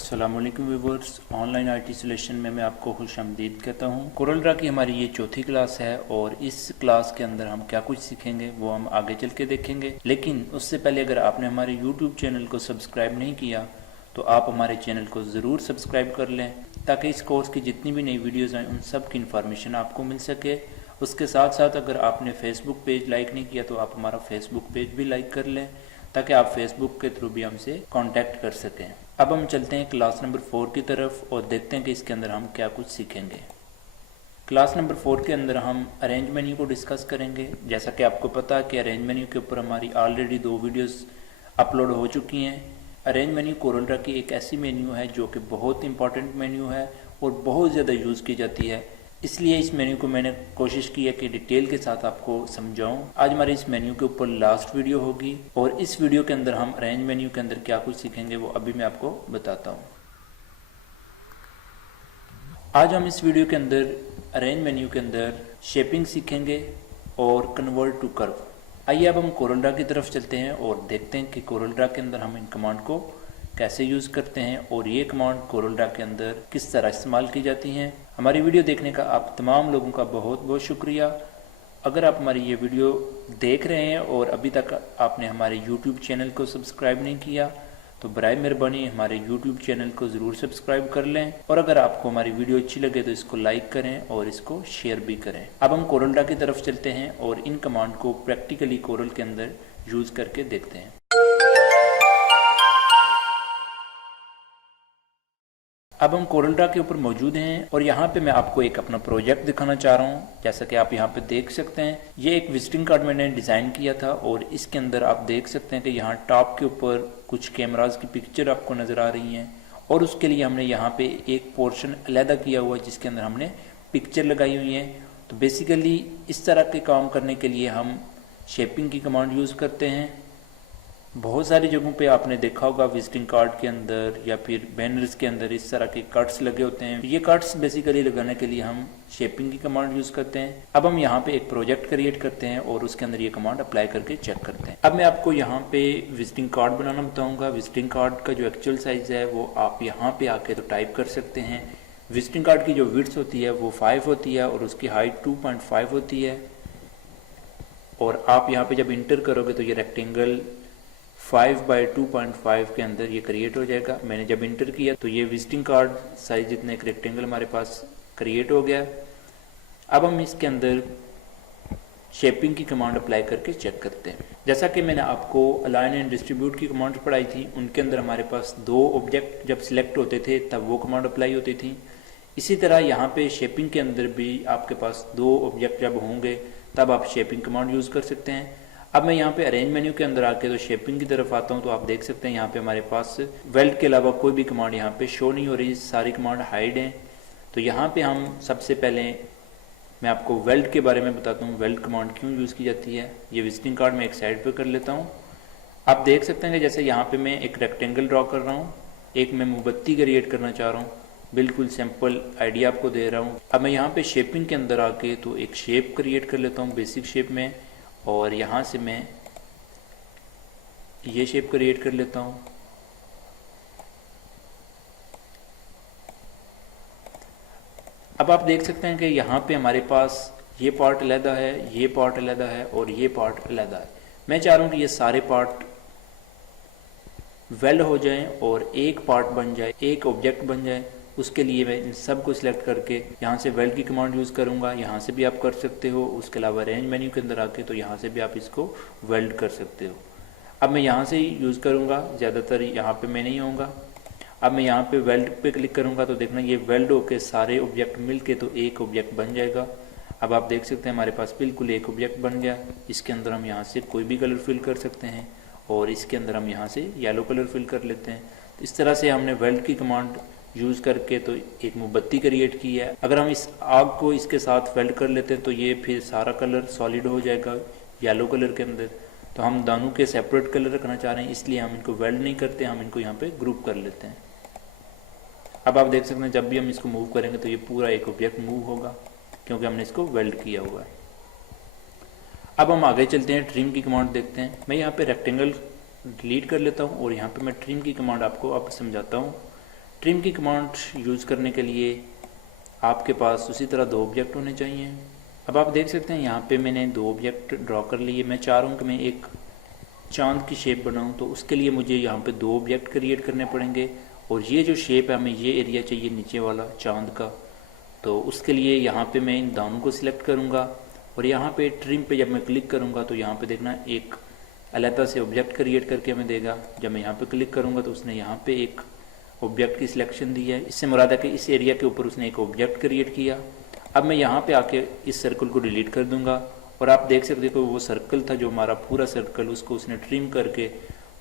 अस्सलामुअलैकुम viewers, online IT solution में मैं आपको खुशामदीद कहता हूँ। कोरल ड्रा की हमारी ये चौथी क्लास है और इस क्लास के अंदर हम क्या कुछ सीखेंगे वो हम आगे चल के देखेंगे। लेकिन उससे पहले अगर आपने हमारे यूट्यूब चैनल को सब्सक्राइब नहीं किया तो आप हमारे चैनल को ज़रूर सब्सक्राइब कर लें ताकि इस कोर्स की जितनी भी नई वीडियोज़ आएँ उन सब की इन्फॉर्मेशन आपको मिल सके। उसके साथ साथ अगर आपने फेसबुक पेज लाइक नहीं किया तो आप हमारा फेसबुक पेज भी लाइक कर लें ताकि आप फेसबुक के थ्रू भी हमसे कांटेक्ट कर सकें। अब हम चलते हैं क्लास नंबर 4 की तरफ और देखते हैं कि इसके अंदर हम क्या कुछ सीखेंगे। क्लास नंबर 4 के अंदर हम अरेंज मेन्यू को डिस्कस करेंगे। जैसा कि आपको पता है कि अरेंज मेन्यू के ऊपर हमारी ऑलरेडी 2 वीडियोस अपलोड हो चुकी हैं। अरेंज मेन्यू कोरल ड्रा की एक ऐसी मेन्यू है जो कि बहुत इंपॉर्टेंट मेन्यू है और बहुत ज़्यादा यूज़ की जाती है, इसलिए इस मेन्यू को मैंने कोशिश की है कि डिटेल के साथ आपको समझाऊं। आज हमारे इस मेन्यू के ऊपर लास्ट वीडियो होगी और इस वीडियो के अंदर हम अरेंज मेन्यू के अंदर क्या कुछ सीखेंगे वो अभी मैं आपको बताता हूं। आज हम इस वीडियो के अंदर अरेंज मेन्यू के अंदर शेपिंग सीखेंगे और कन्वर्ट टू कर्व। आइए अब हम कोरल ड्रा की तरफ चलते हैं और देखते हैं कि कोरल ड्रा के अंदर हम इन कमांड को कैसे यूज़ करते हैं और ये कमांड कोरल ड्रा के अंदर किस तरह इस्तेमाल की जाती हैं। हमारी वीडियो देखने का आप तमाम लोगों का बहुत बहुत शुक्रिया। अगर आप हमारी ये वीडियो देख रहे हैं और अभी तक आपने हमारे YouTube चैनल को सब्सक्राइब नहीं किया तो बराए मेहरबानी हमारे YouTube चैनल को ज़रूर सब्सक्राइब कर लें और अगर आपको हमारी वीडियो अच्छी लगे तो इसको लाइक करें और इसको शेयर भी करें। अब हम कोरल ड्रा की तरफ चलते हैं और इन कमांड को प्रैक्टिकली कोरल के अंदर यूज़ करके देखते हैं। अब हम कोरल ड्रा के ऊपर मौजूद हैं और यहाँ पे मैं आपको एक अपना प्रोजेक्ट दिखाना चाह रहा हूँ। जैसा कि आप यहाँ पे देख सकते हैं, ये एक विजिटिंग कार्ड मैंने डिज़ाइन किया था और इसके अंदर आप देख सकते हैं कि यहाँ टॉप के ऊपर कुछ कैमराज की पिक्चर आपको नज़र आ रही हैं और उसके लिए हमने यहाँ पे एक पोर्शन अलहदा किया हुआ है जिसके अंदर हमने पिक्चर लगाई हुई है। तो बेसिकली इस तरह के काम करने के लिए हम शेपिंग की कमांड यूज़ करते हैं। बहुत सारी जगहों पे आपने देखा होगा विजिटिंग कार्ड के अंदर या फिर बैनर्स के अंदर इस तरह के कट्स लगे होते हैं। ये कट्स बेसिकली लगाने के लिए हम शेपिंग की कमांड यूज़ करते हैं। अब हम यहाँ पे एक प्रोजेक्ट क्रिएट करते हैं और उसके अंदर ये कमांड अप्लाई करके चेक करते हैं। अब मैं आपको यहाँ पे विजिटिंग कार्ड बनाना बताऊँगा। विजिटिंग कार्ड का जो एक्चुअल साइज़ है वो आप यहाँ पे आके तो टाइप कर सकते हैं। विजिटिंग कार्ड की जो विड्थ होती है वो 5 होती है और उसकी हाइट 2.5 होती है और आप यहाँ पे जब इंटर करोगे तो ये रेक्टेंगल 5/2.5 के अंदर ये क्रिएट हो जाएगा। मैंने जब इंटर किया तो ये विजिटिंग कार्ड साइज जितने एक रेक्टेंगल हमारे पास क्रिएट हो गया। अब हम इसके अंदर शेपिंग की कमांड अप्लाई करके चेक करते हैं। जैसा कि मैंने आपको अलाइन एंड डिस्ट्रीब्यूट की कमांड पढ़ाई थी, उनके अंदर हमारे पास 2 ऑब्जेक्ट जब सिलेक्ट होते थे तब वो कमांड अप्लाई होती थी। इसी तरह यहाँ पे शेपिंग के अंदर भी आपके पास 2 ऑब्जेक्ट जब होंगे तब आप शेपिंग कमांड यूज़ कर सकते हैं। अब मैं यहाँ पे अरेंज मेन्यू के अंदर आके तो शेपिंग की तरफ आता हूँ तो आप देख सकते हैं यहाँ पे हमारे पास वेल्ड के अलावा कोई भी कमांड यहाँ पे शो नहीं हो रही, सारी कमांड हाइड हैं। तो यहाँ पे हम सबसे पहले मैं आपको वेल्ड के बारे में बताता हूँ, वेल्ड कमांड क्यों यूज़ की जाती है। ये विजिटिंग कार्ड मैं एक साइड पर कर लेता हूँ। आप देख सकते हैं कि जैसे यहाँ पर मैं एक रेक्टेंगल ड्रॉ कर रहा हूँ, एक मैं मोमबत्ती क्रिएट करना चाह रहा हूँ, बिल्कुल सिंपल आइडिया आपको दे रहा हूँ। अब मैं यहाँ पे शेपिंग के अंदर आके तो एक शेप क्रिएट कर लेता हूँ बेसिक शेप में और यहाँ से मैं ये शेप क्रिएट कर लेता हूँ। अब आप देख सकते हैं कि यहाँ पे हमारे पास ये पार्ट अलहदा है, ये पार्ट अलहदा है और ये पार्ट अलहदा है। मैं चाह रहा हूँ कि ये सारे पार्ट वेल्ड हो जाएं और एक पार्ट बन जाए, एक ऑब्जेक्ट बन जाए। उसके लिए मैं इन सब को सिलेक्ट करके यहाँ से वेल्ड की कमांड यूज़ करूँगा। यहाँ से भी आप कर सकते हो, उसके अलावा रेंज मेन्यू के अंदर आके तो यहाँ से भी आप इसको वेल्ड कर सकते हो। अब मैं यहाँ से ही यूज़ करूँगा, ज़्यादातर यहाँ पे मैं नहीं आऊँगा। अब मैं यहाँ पे वेल्ड पे क्लिक करूँगा तो देखना ये वेल्ड होके सारे ऑब्जेक्ट मिल के तो एक ऑब्जेक्ट बन जाएगा। अब आप देख सकते हैं हमारे पास बिल्कुल एक ऑब्जेक्ट बन गया। इसके अंदर हम यहाँ से कोई भी कलर फिल कर सकते हैं और इसके अंदर हम यहाँ से येलो कलर फिल कर लेते हैं। तो इस तरह से हमने वेल्ड की कमांड यूज़ करके तो एक मोमबत्ती क्रिएट की है। अगर हम इस आग को इसके साथ वेल्ड कर लेते हैं तो ये फिर सारा कलर सॉलिड हो जाएगा येलो कलर के अंदर। तो हम दोनों के सेपरेट कलर रखना चाह रहे हैं, इसलिए हम इनको वेल्ड नहीं करते, हम इनको यहाँ पे ग्रुप कर लेते हैं। अब आप देख सकते हैं जब भी हम इसको मूव करेंगे तो ये पूरा एक ऑब्जेक्ट मूव होगा क्योंकि हमने इसको वेल्ड किया हुआ है। अब हम आगे चलते हैं, ट्रिम की कमांड देखते हैं। मैं यहाँ पे रेक्टेंगल डिलीट कर लेता हूँ और यहाँ पे मैं ट्रिम की कमांड आपको अब समझाता हूँ। ट्रिम की कमांड यूज़ करने के लिए आपके पास उसी तरह दो ऑब्जेक्ट होने चाहिए। अब आप देख सकते हैं यहाँ पे मैंने दो ऑब्जेक्ट ड्रॉ कर लिए। मैं चाह रहा हूँ कि मैं एक चांद की शेप बनाऊँ, तो उसके लिए मुझे यहाँ पे दो ऑब्जेक्ट क्रिएट करने पड़ेंगे। और ये जो शेप है, हमें ये एरिया चाहिए नीचे वाला चांद का, तो उसके लिए यहाँ पे मैं इन दोनों को सिलेक्ट करूँगा और यहाँ पे ट्रिम पे जब मैं क्लिक करूँगा तो यहाँ पे देखना एक अलग से ऑब्जेक्ट क्रिएट करके हमें देगा। जब मैं यहाँ पे क्लिक करूँगा तो उसने यहाँ पे एक ऑब्जेक्ट की सिलेक्शन दी है। इससे मुराद है कि इस एरिया के ऊपर उसने एक ऑब्जेक्ट क्रिएट किया। अब मैं यहाँ पे आके इस सर्कल को डिलीट कर दूंगा और आप देख सकते हो कि वो सर्कल था जो हमारा पूरा सर्कल, उसको उसने ट्रिम करके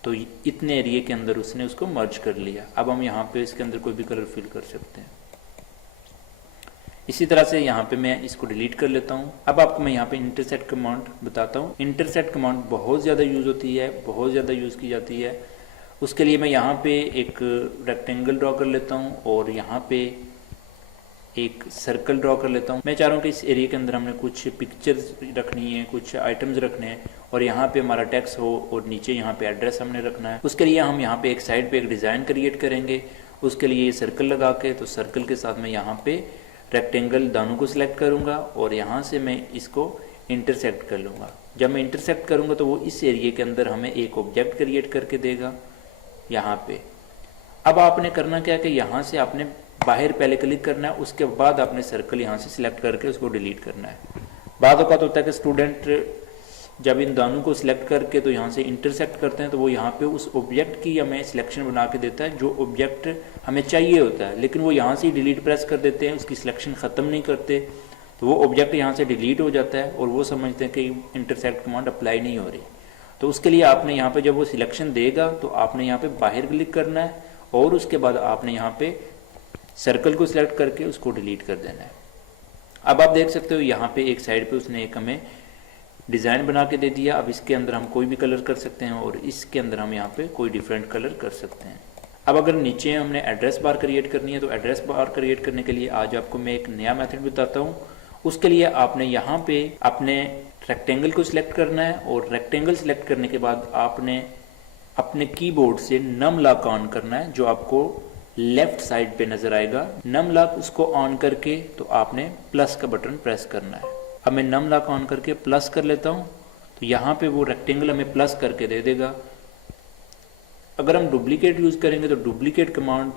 तो इतने एरिया के अंदर उसने उसको मर्ज कर लिया। अब हम यहाँ पे इसके अंदर कोई भी कलर फिल कर सकते हैं। इसी तरह से यहाँ पे मैं इसको डिलीट कर लेता हूँ। अब आपको मैं यहाँ पे इंटरसेक्ट कमांड बताता हूँ। इंटरसेक्ट कमांड बहुत ज़्यादा यूज़ होती है, बहुत ज़्यादा यूज़ की जाती है। उसके लिए मैं यहाँ पे एक रेक्टेंगल ड्रॉ कर लेता हूँ और यहाँ पे एक सर्कल ड्रॉ कर लेता हूँ। मैं चाह रहा हूँ कि इस एरिया के अंदर हमने कुछ पिक्चर्स रखनी है, कुछ आइटम्स रखने हैं और यहाँ पे हमारा टेक्स्ट हो और नीचे यहाँ पे एड्रेस हमने रखना है। उसके लिए हम यहाँ पे एक साइड पे एक डिज़ाइन क्रिएट करेंगे। उसके लिए ये सर्कल लगा के, तो सर्कल के साथ मैं यहाँ पे रेक्टेंगल दानों को सिलेक्ट करूँगा और यहाँ से मैं इसको इंटरसेक्ट कर लूँगा। जब मैं इंटरसेक्ट करूँगा तो वो इस एरिया के अंदर हमें एक ऑब्जेक्ट क्रिएट करके देगा यहाँ पे। अब आपने करना क्या है कि यहाँ से आपने बाहर पहले क्लिक करना है, उसके बाद आपने सर्कल यहाँ से सिलेक्ट करके उसको डिलीट करना है। बाद औक़ात होता है कि स्टूडेंट जब इन दानों को सिलेक्ट करके तो यहाँ से इंटरसेक्ट करते हैं तो वो यहाँ पे उस ऑब्जेक्ट की हमें सिलेक्शन बना के देता है जो ऑब्जेक्ट हमें चाहिए होता है, लेकिन वो यहाँ से डिलीट प्रेस कर देते हैं, उसकी सिलेक्शन ख़त्म नहीं करते, तो वो ऑब्जेक्ट यहाँ से डिलीट हो जाता है और वो समझते हैं कि इंटरसेक्ट कमांड अप्लाई नहीं हो रही। तो उसके लिए आपने यहाँ पे जब वो सिलेक्शन देगा तो आपने यहाँ पे बाहर क्लिक करना है और उसके बाद आपने यहाँ पे सर्कल को सिलेक्ट करके उसको डिलीट कर देना है। अब आप देख सकते हो यहाँ पे एक साइड पे उसने एक हमें डिज़ाइन बना के दे दिया। अब इसके अंदर हम कोई भी कलर कर सकते हैं और इसके अंदर हम यहाँ पे कोई डिफरेंट कलर कर सकते हैं। अब अगर नीचे हमने एड्रेस बार क्रिएट करनी है तो एड्रेस बार क्रिएट करने के लिए आज आपको मैं एक नया मेथड बताता हूँ। उसके लिए आपने यहाँ पे अपने रेक्टेंगल को सिलेक्ट करना है और रेक्टेंगल सिलेक्ट करने के बाद आपने अपने कीबोर्ड से नम लॉक ऑन करना है, जो आपको लेफ्ट साइड पे नजर आएगा। नम लॉक उसको ऑन करके तो आपने प्लस का बटन प्रेस करना है। अब मैं नम लॉक ऑन करके प्लस कर लेता हूँ तो यहाँ पे वो रेक्टेंगल हमें प्लस करके दे देगा। अगर हम डुप्लीकेट यूज करेंगे तो डुप्लीकेट कमांड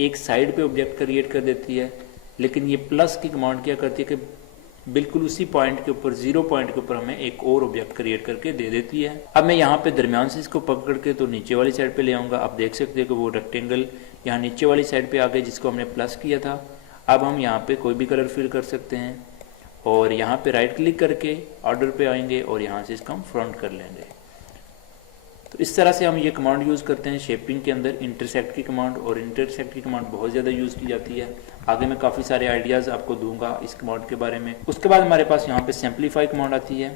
एक साइड पे ऑब्जेक्ट क्रिएट कर देती है, लेकिन ये प्लस की कमांड क्या करती है कि बिल्कुल उसी पॉइंट के ऊपर, 0 पॉइंट के ऊपर हमें एक और ऑब्जेक्ट क्रिएट करके दे देती है। अब मैं यहाँ पे दरमियान से इसको पकड़ के तो नीचे वाली साइड पे ले आऊँगा। आप देख सकते हैं कि वो रेक्टेंगल यहाँ नीचे वाली साइड पे आ गया जिसको हमने प्लस किया था। अब हम यहाँ पे कोई भी कलर फिल कर सकते हैं और यहाँ पे राइट क्लिक करके ऑर्डर पे आएंगे और यहाँ से इसका हम फ्रंट कर लेंगे। तो इस तरह से हम ये कमांड यूज़ करते हैं शेपिंग के अंदर, इंटरसेक्ट की कमांड। और इंटरसेक्ट की कमांड बहुत ज़्यादा यूज़ की जाती है। आगे मैं काफ़ी सारे आइडियाज़ आपको दूंगा इस कमांड के बारे में। उसके बाद हमारे पास यहाँ पे सिंप्लीफाई कमांड आती है।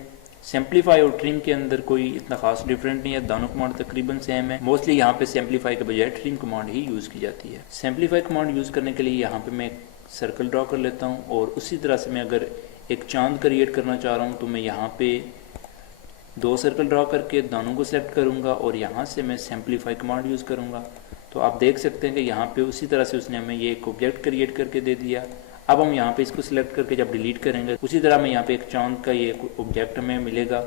सिंप्लीफाई और ट्रिम के अंदर कोई इतना खास डिफरेंट नहीं है, दोनों कमांड तकरीबन सेम है। मोस्टली यहाँ पे सिंप्लीफाई के बजाय ट्रिम कमांड ही यूज़ की जाती है। सिंप्लीफाई कमांड यूज़ करने के लिए यहाँ पे मैं एक सर्कल ड्रॉ कर लेता हूँ और उसी तरह से मैं अगर एक चांद क्रिएट करना चाह रहा हूँ तो मैं यहाँ पे 2 सर्कल ड्रॉ करके दोनों को सेलेक्ट करूँगा और यहाँ से मैं सिंप्लीफाई कमांड यूज़ करूँगा। तो आप देख सकते हैं कि यहाँ पे उसी तरह से उसने हमें ये एक ऑब्जेक्ट क्रिएट करके दे दिया। अब हम यहाँ पे इसको सिलेक्ट करके जब डिलीट करेंगे उसी तरह में यहाँ पे एक चांद का ये ऑब्जेक्ट हमें मिलेगा।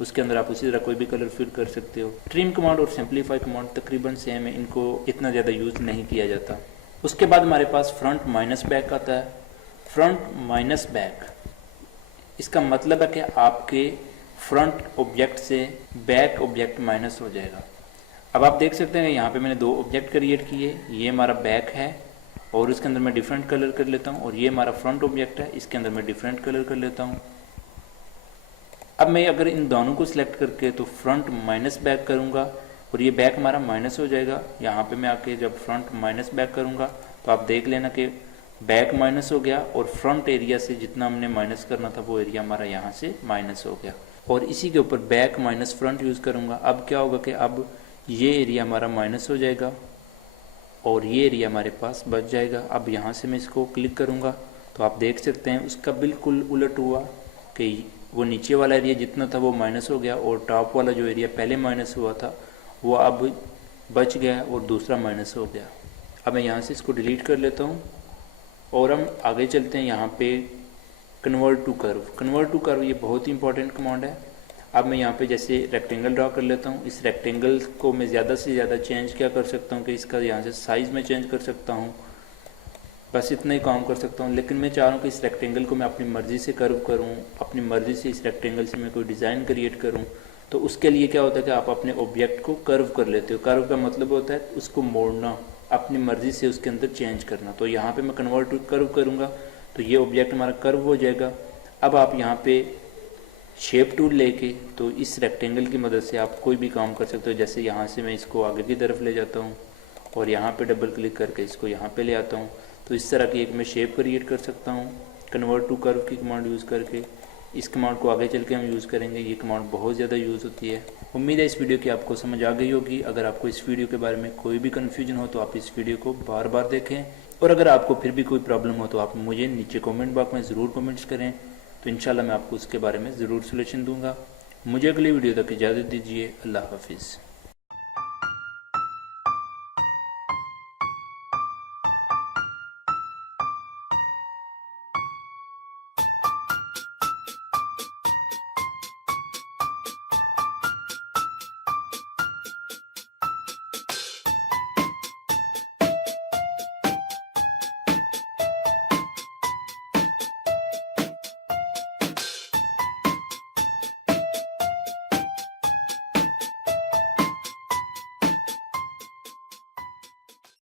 उसके अंदर आप उसी तरह कोई भी कलर फिल कर सकते हो। ट्रिम कमांड और सिंप्लीफाई कमांड तकरीबन सेम है, इनको इतना ज़्यादा यूज़ नहीं किया जाता। उसके बाद हमारे पास फ्रंट माइनस बैक आता है। फ्रंट माइनस बैक, इसका मतलब है कि आपके फ्रंट ऑब्जेक्ट से बैक ऑब्जेक्ट माइनस हो जाएगा। अब आप देख सकते हैं यहाँ पे मैंने 2 ऑब्जेक्ट क्रिएट किए। ये हमारा बैक है और इसके अंदर मैं डिफरेंट कलर कर लेता हूँ, और ये हमारा फ्रंट ऑब्जेक्ट है, इसके अंदर मैं डिफरेंट कलर कर लेता हूँ। अब मैं अगर इन दोनों को सिलेक्ट करके तो फ्रंट माइनस बैक करूँगा और ये बैक हमारा माइनस हो जाएगा। यहाँ पे मैं आके जब फ्रंट माइनस बैक करूँगा तो आप देख लेना कि बैक माइनस हो गया और फ्रंट एरिया से जितना हमने माइनस करना था वो एरिया हमारा यहाँ से माइनस हो गया। और इसी के ऊपर बैक माइनस फ्रंट यूज़ करूँगा। अब क्या होगा कि अब ये एरिया हमारा माइनस हो जाएगा और ये एरिया हमारे पास बच जाएगा। अब यहाँ से मैं इसको क्लिक करूँगा तो आप देख सकते हैं उसका बिल्कुल उलट हुआ कि वो नीचे वाला एरिया जितना था वो माइनस हो गया और टॉप वाला जो एरिया पहले माइनस हुआ था वो अब बच गया और दूसरा माइनस हो गया। अब मैं यहाँ से इसको डिलीट कर लेता हूँ और हम आगे चलते हैं यहाँ पे convert to curve. Convert to curve ये बहुत ही इंपॉर्टेंट कमांड है। अब मैं यहाँ पे जैसे रेक्टेंगल ड्रा कर लेता हूँ। इस रेक्टेंगल को मैं ज़्यादा से ज़्यादा चेंज क्या कर सकता हूँ कि इसका यहाँ से साइज़ में चेंज कर सकता हूँ, बस इतना ही काम कर सकता हूँ। लेकिन मैं चाह रहा हूँ कि इस रेक्टेंगल को मैं अपनी मर्ज़ी से कर्व करूँ, अपनी मर्ज़ी से इस रेक्टेंगल से मैं कोई डिज़ाइन क्रिएट करूँ। तो उसके लिए क्या होता है कि आप अपने ऑब्जेक्ट को कर्व कर लेते हो। कर्व का मतलब होता है उसको मोड़ना, अपनी मर्ज़ी से उसके अंदर चेंज करना। तो यहाँ पे मैं कन्वर्ट टू कर्व करूँगा तो ये ऑब्जेक्ट हमारा कर्व हो जाएगा। अब आप यहाँ पे शेप टूल लेके तो इस रेक्टेंगल की मदद से आप कोई भी काम कर सकते हो। जैसे यहाँ से मैं इसको आगे की तरफ ले जाता हूँ और यहाँ पे डबल क्लिक करके इसको यहाँ पे ले आता हूँ। तो इस तरह की एक मैं शेप क्रिएट कर सकता हूँ कन्वर्ट टू कर्व की कमांड यूज़ करके। इस कमांड को आगे चल के हम यूज़ करेंगे। ये कमांड बहुत ज़्यादा यूज़ होती है। उम्मीद है इस वीडियो की आपको समझ आ गई होगी। अगर आपको इस वीडियो के बारे में कोई भी कन्फ्यूजन हो तो आप इस वीडियो को बार बार देखें, और अगर आपको फिर भी कोई प्रॉब्लम हो तो आप मुझे नीचे कमेंट बॉक्स में ज़रूर कमेंट्स करें, तो इंशाल्लाह मैं आपको उसके बारे में ज़रूर सॉल्यूशन दूंगा। मुझे अगली वीडियो तक इजाज़त दीजिए। अल्लाह हाफिज़।